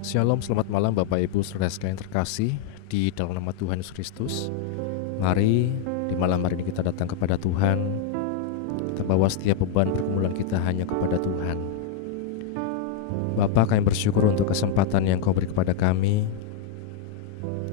Shalom, selamat malam Bapak Ibu Saudara sekalian terkasih di dalam nama Tuhan Yesus Kristus. Mari di malam hari ini kita datang kepada Tuhan. Kita bawa setiap beban pergumulan kita hanya kepada Tuhan. Bapa, kami bersyukur untuk kesempatan yang Kau beri kepada kami.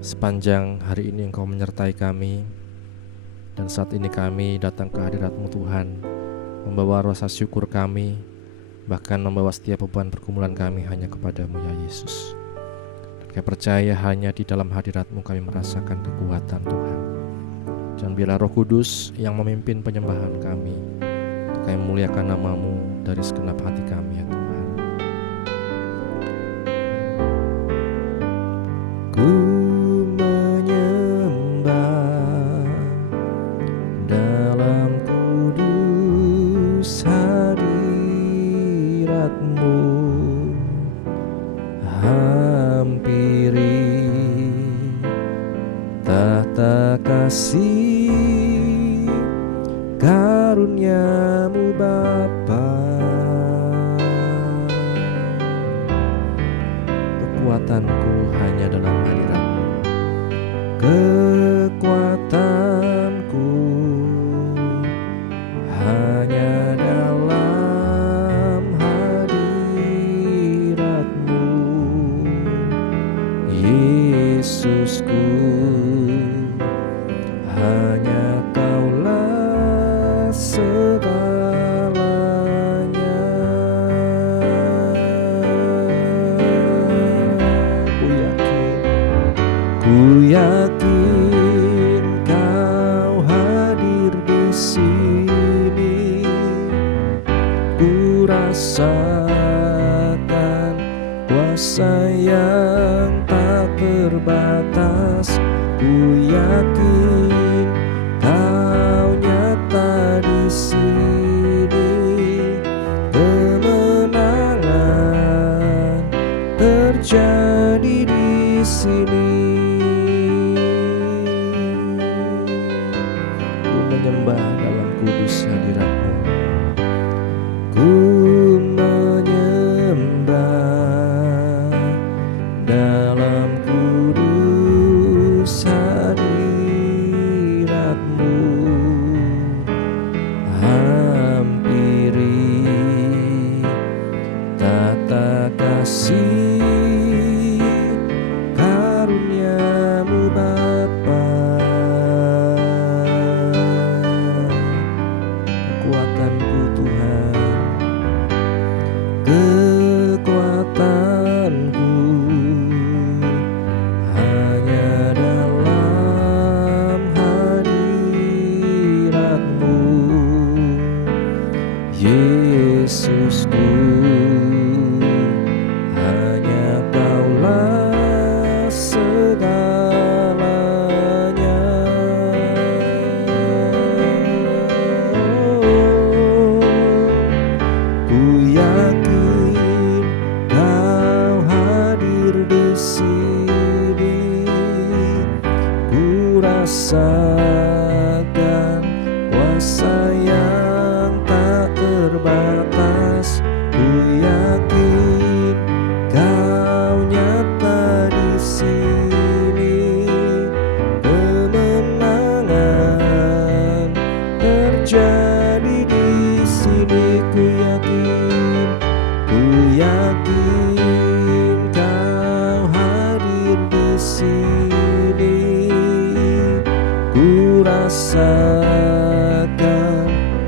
Sepanjang hari ini Engkau menyertai kami. Dan saat ini kami datang ke hadirat-Mu Tuhan, membawa rasa syukur kami, bahkan membawa setiap beban pergumulan kami hanya kepada-Mu ya Yesus. Kami percaya hanya di dalam hadirat-Mu kami merasakan kekuatan Tuhan. Dan biarlah Roh Kudus yang memimpin penyembahan kami, kami memuliakan nama-Mu dari segenap hati kami ya Tuhan. Ku menyembah dalam kudus hadirat-Mu, hampiri tahta kasih karunia-Mu Bapa. Kekuatanku hanya dalam hadirat-Mu, kekuatanku hanya dalam hadirat-Mu, Yesusku. Hanya Kaulah segalanya. Ku yakin Kau hadir di sini. Ku rasakan kuasa yang tak terbatas. Ku yakin Kau nyata di sini. Kemenangan terjadi di sini. Ku menyembah dalam kudus hadirat-Mu. Ku menyembah dalam kudus hadirat-Mu, hampiri tahta kasih karunia-Mu Bapa. Kekuatanku Tuhan, kekuatanku hanya dalam hadirat-Mu, Yesusku. Hanya Kaulah segalanya. Ku yakin Kau hadir di sini. Ku rasakan kuasa yang tak terbatas. Ku yakin Kau nyata di sini. Kemenangan terjadi di sini. Ku yakin Kau hadir di sini. Ku rasakan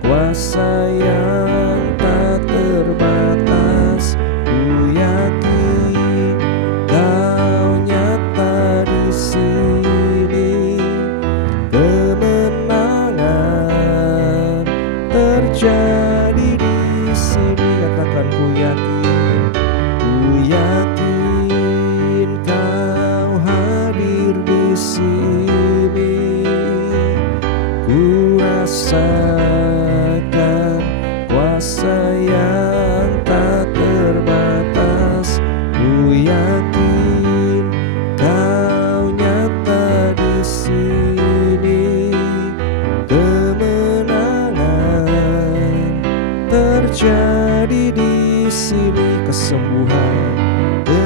kuasa yang tak terbatas. Ku yakin Kau nyata di sini. Kemenangan terjadi di sini. Katakan ku yakin Kau hadir di sini. Ku rasakan kuasa yang tak terbatas. Ku yakin Kau nyata di sini. Kemenangan terjadi di sini. Kesembuhan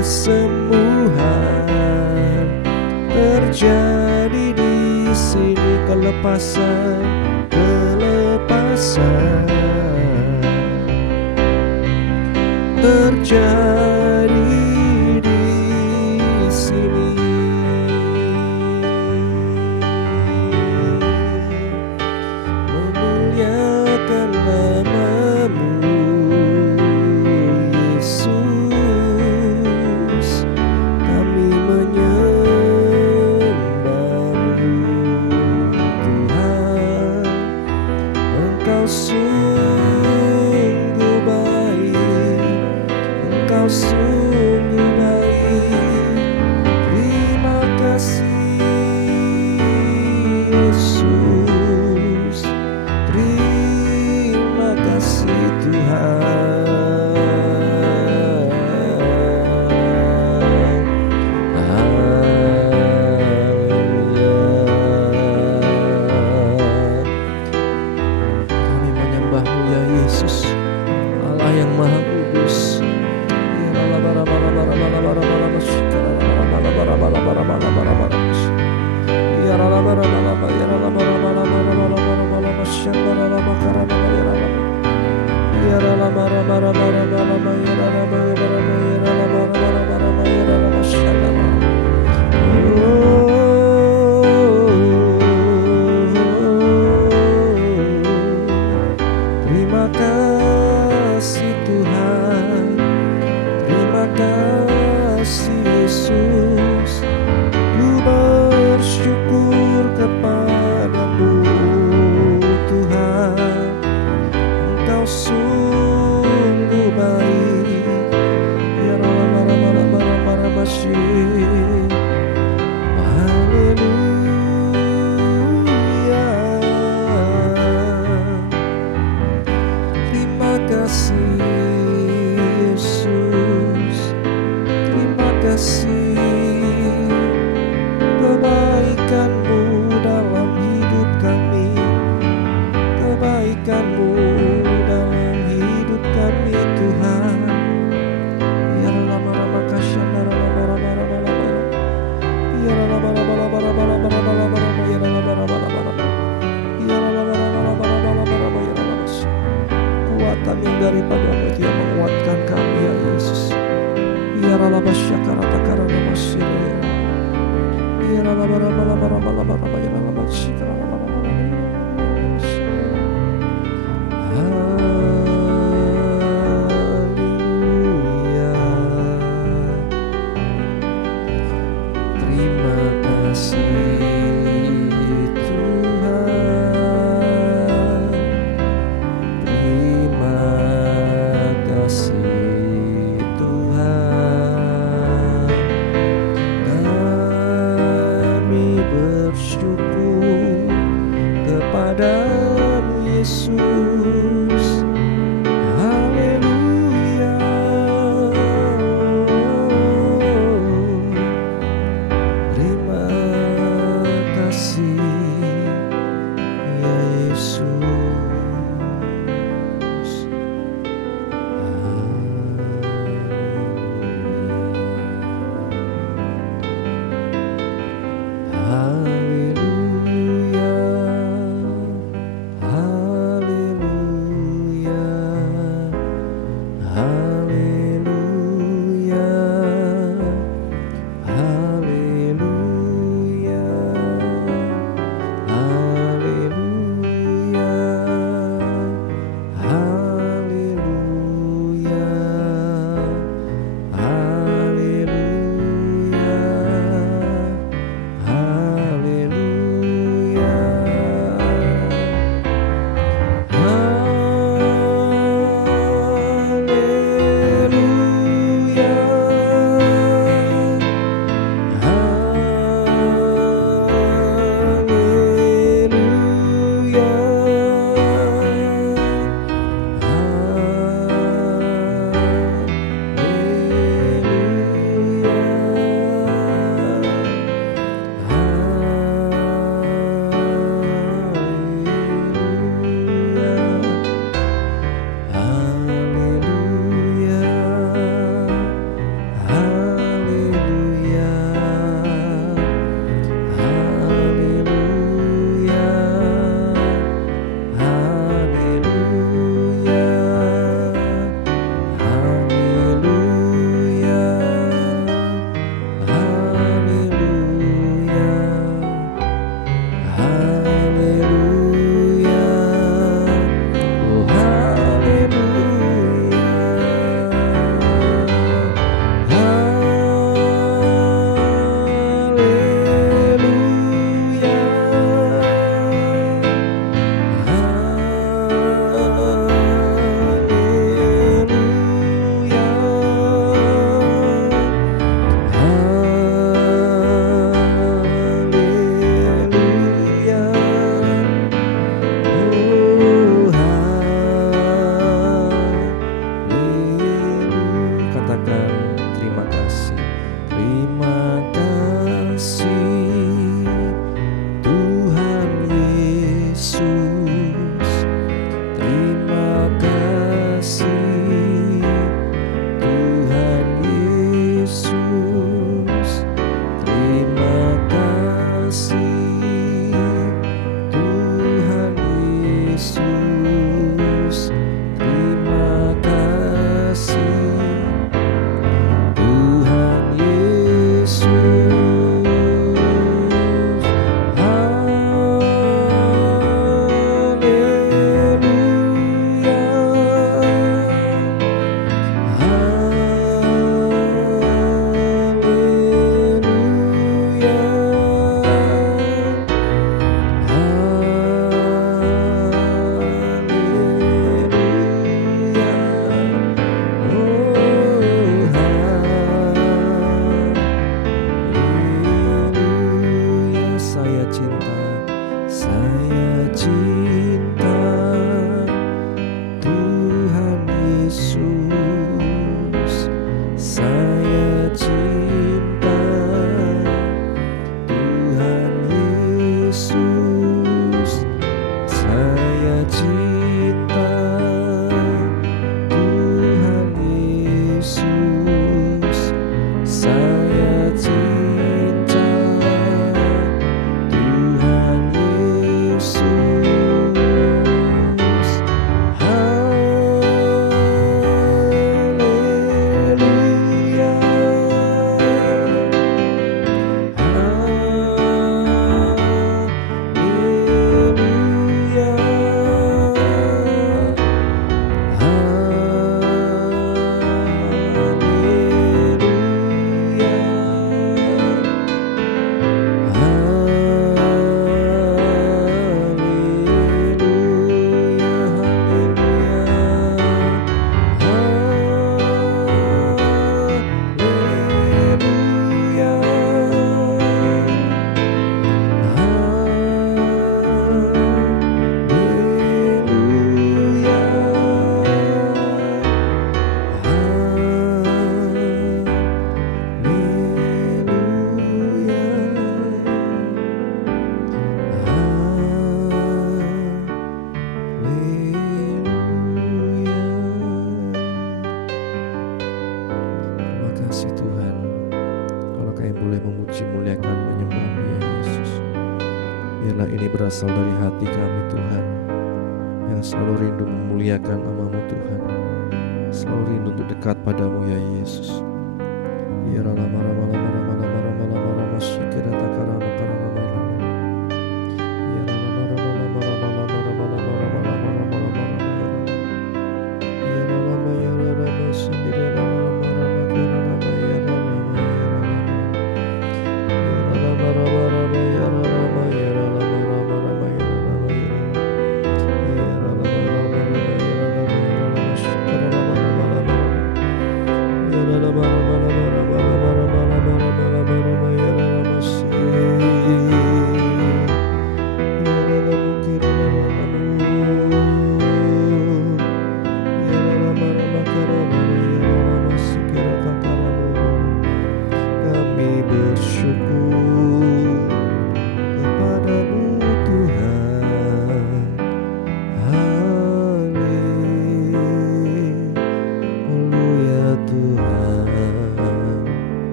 kesembuhan terjadi di sini, kelepasan terjadi di sini. Memuliakan nama-Mu, Yesus, kami menyembah-Mu. Tuhan, Engkau sungguh baik, Engkau sungguh baik. Terima kasih Yesus, terima kasih Tuhan. Haleluya. Kami menyembah-Mu ya Yesus, Allah yang Maha Kudus. Terima kasih Tuhan, terima kasih Yesus. Ku bersyukur kepada-Mu Tuhan, Engkau sungguh baik. Ya Rabbi, masih. Haleluya. Terima kasih Yesus, terima kasih. Kebaikan-Mu dalam hidup kami, kebaikan-Mu dalam hidup kami Tuhan. Ya Rama kasyana Rama ya Rama ya Rama. Kekuatan yang daripada-Mu itu yang menguatkan kami ya Yesus. kasih Tuhan, kalau kami boleh memuji, muliakan, menyembah-Mu ya Yesus. Biarlah ini berasal dari hati kami Tuhan, yang selalu rindu memuliakan nama-Mu Tuhan, selalu rindu untuk dekat padamu ya Yesus.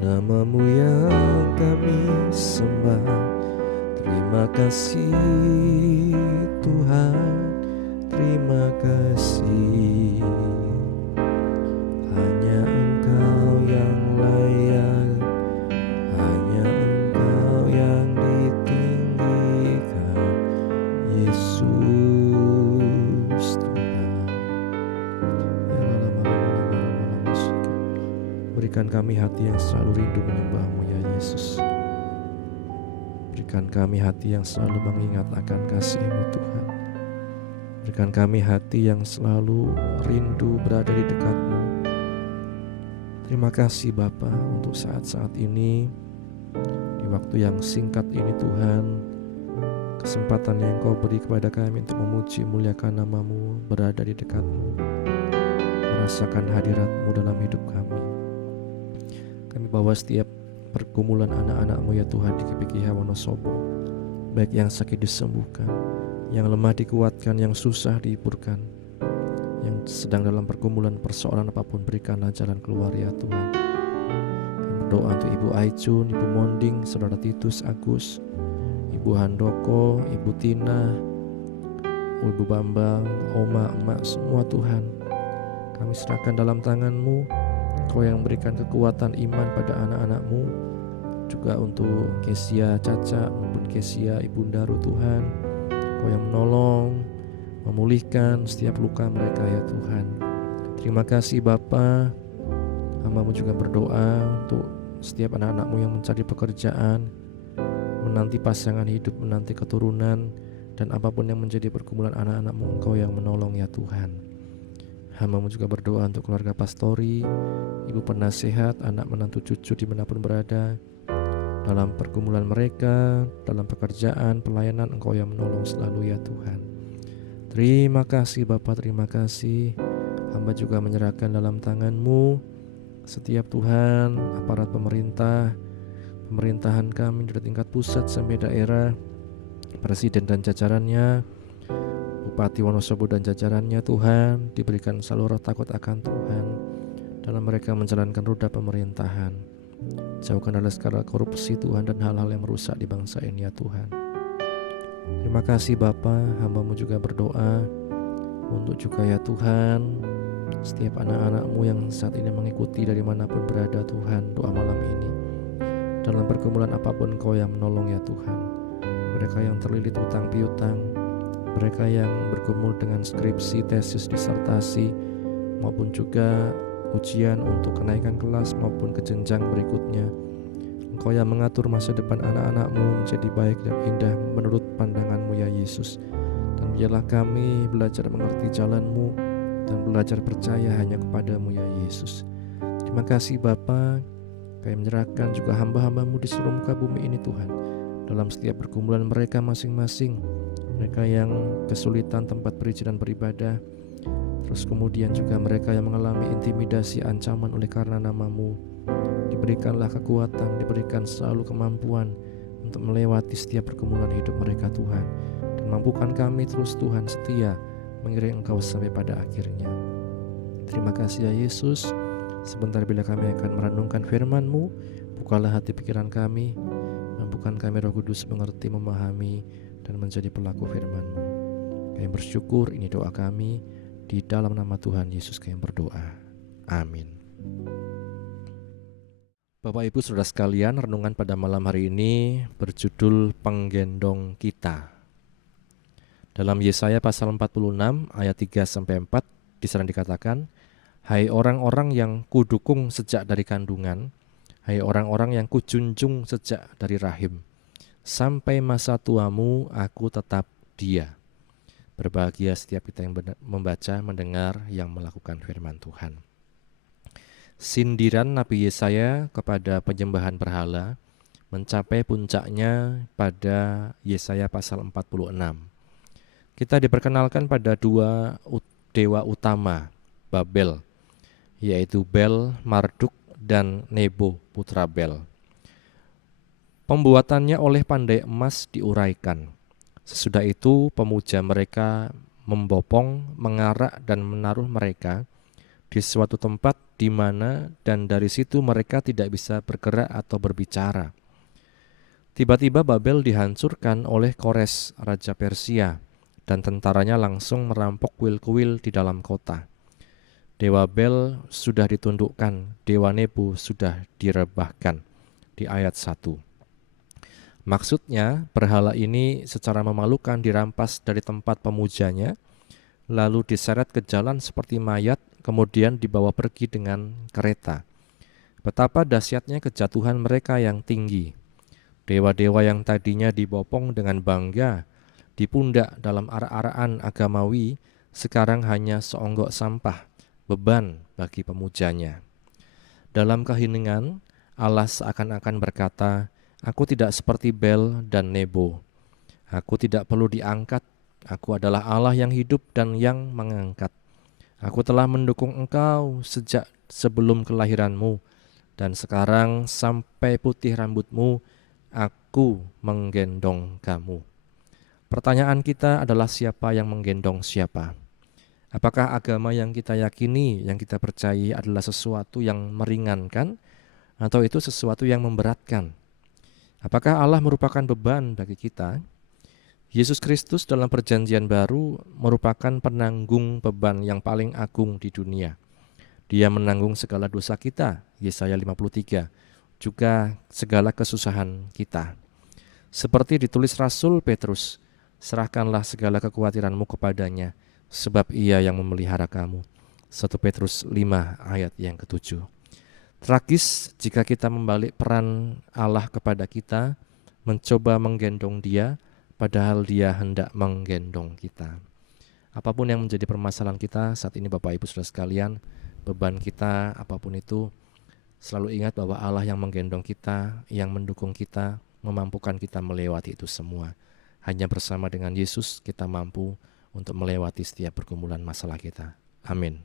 Nama-Mu yang kami sembah. Terima kasih Tuhan, terima kasih. Hanya Engkau yang layak, hanya Engkau yang ditinggikan, Yesus Tuhan. Berikan kami hati yang selalu rindu menyembah-Mu ya Yesus. Berikan kami hati yang selalu mengingat akan kasih-Mu Tuhan. Berikan kami hati yang selalu rindu berada di dekat-Mu. Terima kasih Bapa untuk saat-saat ini, di waktu yang singkat ini Tuhan, kesempatan yang Kau beri kepada kami untuk memuji muliakan nama-Mu, berada di dekat-Mu, merasakan hadirat-Mu dalam hidup kami. Kami bawa setiap pergumulan anak-anak-Mu ya Tuhan di GPKI Wonosobo, baik yang sakit disembuhkan, yang lemah dikuatkan, yang susah dihiburkan, yang sedang dalam pergumulan persoalan apapun, berikanlah jalan keluar ya Tuhan. Kami berdoa untuk Ibu Aicun, Ibu Monding, Saudara Titus Agus, Ibu Handoko, Ibu Tina, Ibu Bambang, Oma, Emak, semua Tuhan, kami serahkan dalam tangan-Mu. Kau yang berikan kekuatan iman pada anak-anak-Mu, juga untuk Kesia Caca maupun Kesia Ibundaru Tuhan. Kau yang menolong, memulihkan setiap luka mereka ya Tuhan. Terima kasih Bapa. Hamba-Mu juga berdoa untuk setiap anak-anak-Mu yang mencari pekerjaan, menanti pasangan hidup, menanti keturunan, dan apapun yang menjadi pergumulan anak-anak-Mu, Engkau yang menolong ya Tuhan. Hamba-Mu juga berdoa untuk keluarga pastori, ibu penasehat, anak menantu cucu dimanapun berada, dalam pergumulan mereka, dalam pekerjaan, pelayanan, Engkau yang menolong selalu ya Tuhan. Terima kasih Bapa, terima kasih. Hamba juga menyerahkan dalam tangan-Mu setiap Tuhan, aparat pemerintah, pemerintahan kami dari tingkat pusat sampai daerah, presiden dan jajarannya, Bupati Wonosobo dan jajarannya Tuhan, diberikan selalu roh takut akan Tuhan dalam mereka menjalankan roda pemerintahan. Jauhkan dari segala korupsi Tuhan dan hal-hal yang merusak di bangsa ini ya Tuhan. Terima kasih Bapa. Hamba-Mu juga berdoa untuk juga ya Tuhan, setiap anak-anak-Mu yang saat ini mengikuti dari manapun berada Tuhan, doa malam ini, dalam pergumulan apapun Engkau yang menolong ya Tuhan. Mereka yang terlilit utang piutang, mereka yang bergumul dengan skripsi, tesis, disertasi, maupun juga ujian untuk kenaikan kelas maupun ke jenjang berikutnya. Engkau yang mengatur masa depan anak-anak-Mu menjadi baik dan indah menurut pandangan-Mu ya Yesus. Dan biarlah kami belajar mengerti jalan-Mu dan belajar percaya hanya kepada-Mu ya Yesus. Terima kasih Bapa. Kami menyerahkan juga hamba-hamba-Mu di seluruh muka bumi ini Tuhan, dalam setiap pergumulan mereka masing-masing. Mereka yang kesulitan tempat perizinan beribadah, terus kemudian juga mereka yang mengalami intimidasi, ancaman oleh karena nama-Mu, diberikanlah kekuatan, diberikan selalu kemampuan untuk melewati setiap pergumulan hidup mereka Tuhan. Dan mampukan kami terus Tuhan setia mengiring Engkau sampai pada akhirnya. Terima kasih ya Yesus. Sebentar bila kami akan merenungkan firman-Mu, bukalah hati pikiran kami, mampukan kami Roh Kudus mengerti, memahami, dan menjadi pelaku firman-Mu. Kami bersyukur, ini doa kami, di dalam nama Tuhan Yesus kami berdoa. Amin. Bapak Ibu Saudara sekalian, renungan pada malam hari ini berjudul Penggendong Kita. Dalam Yesaya pasal 46 ayat 3-4 di sana dikatakan, "Hai orang-orang yang kudukung sejak dari kandungan, hai orang-orang yang kujunjung sejak dari rahim, sampai masa tuamu aku tetap Dia." Berbahagia setiap kita yang membaca, mendengar, yang melakukan firman Tuhan. Sindiran Nabi Yesaya kepada penyembahan berhala mencapai puncaknya pada Yesaya pasal 46. Kita diperkenalkan pada dua dewa utama Babel, yaitu Bel, Marduk, dan Nebo, putra Bel. Pembuatannya oleh pandai emas diuraikan. Sesudah itu pemuja mereka membopong, mengarak, dan menaruh mereka di suatu tempat di mana dan dari situ mereka tidak bisa bergerak atau berbicara. Tiba-tiba Babel dihancurkan oleh Kores, raja Persia, dan tentaranya langsung merampok kuil-kuil di dalam kota. Dewa Bel sudah ditundukkan, dewa Nebo sudah direbahkan, di ayat 1. Maksudnya, berhala ini secara memalukan dirampas dari tempat pemujanya, lalu diseret ke jalan seperti mayat, kemudian dibawa pergi dengan kereta. Betapa dahsyatnya kejatuhan mereka yang tinggi. Dewa-dewa yang tadinya dibopong dengan bangga, dipundak dalam arak-arakan agamawi, sekarang hanya seonggok sampah, beban bagi pemujanya. Dalam keheningan, Allah seakan-akan berkata, "Aku tidak seperti Bel dan Nebo. Aku tidak perlu diangkat. Aku adalah Allah yang hidup dan yang mengangkat. Aku telah mendukung engkau sejak sebelum kelahiranmu, dan sekarang sampai putih rambutmu, aku menggendong kamu." Pertanyaan kita adalah, siapa yang menggendong siapa? Apakah agama yang kita yakini, yang kita percayai adalah sesuatu yang meringankan, atau itu sesuatu yang memberatkan? Apakah Allah merupakan beban bagi kita? Yesus Kristus dalam perjanjian baru merupakan penanggung beban yang paling agung di dunia. Dia menanggung segala dosa kita, Yesaya 53, juga segala kesusahan kita. Seperti ditulis Rasul Petrus, "Serahkanlah segala kekhawatiranmu kepadanya, sebab Ia yang memelihara kamu." 1 Petrus 5 ayat yang ke-7. Tragis jika kita membalik peran Allah kepada kita, mencoba menggendong Dia, padahal Dia hendak menggendong kita. Apapun yang menjadi permasalahan kita saat ini Bapak Ibu Saudara sekalian, beban kita apapun itu, selalu ingat bahwa Allah yang menggendong kita, yang mendukung kita, memampukan kita melewati itu semua. Hanya bersama dengan Yesus kita mampu untuk melewati setiap pergumulan masalah kita. Amin.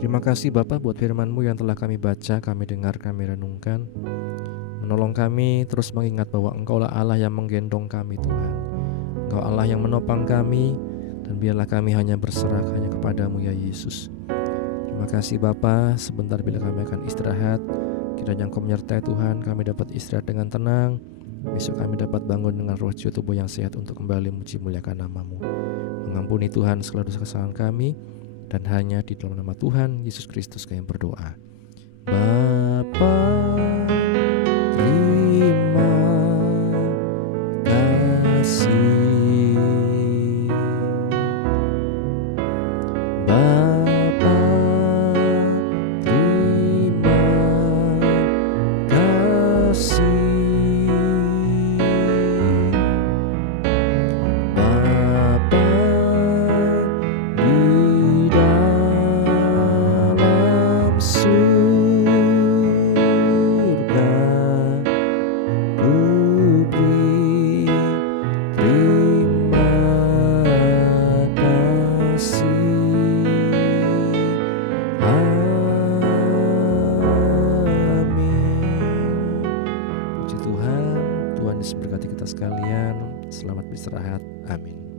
Terima kasih Bapak buat firman-Mu yang telah kami baca, kami dengar, kami renungkan. Menolong kami terus mengingat bahwa Engkau-lah Allah yang menggendong kami Tuhan. Engkau Allah yang menopang kami, dan biarlah kami hanya berserah hanya kepadamu ya Yesus. Terima kasih Bapa. Sebentar bila kami akan istirahat, kiranya Engkau menyertai Tuhan, kami dapat istirahat dengan tenang. Besok kami dapat bangun dengan roh jiwa tubuh yang sehat untuk kembali memuji muliakan nama-Mu. Mengampuni Tuhan segala dosa kesalahan kami, dan hanya di dalam nama Tuhan Yesus Kristus kami berdoa. Bapa, terima kasih. Bapa, terima kasih. Bapa di dalam surga, ku beri terima kasih. Amin. Puji Tuhan, Tuhan Yesus berkati kita sekalian. Selamat beristirahat. Amin.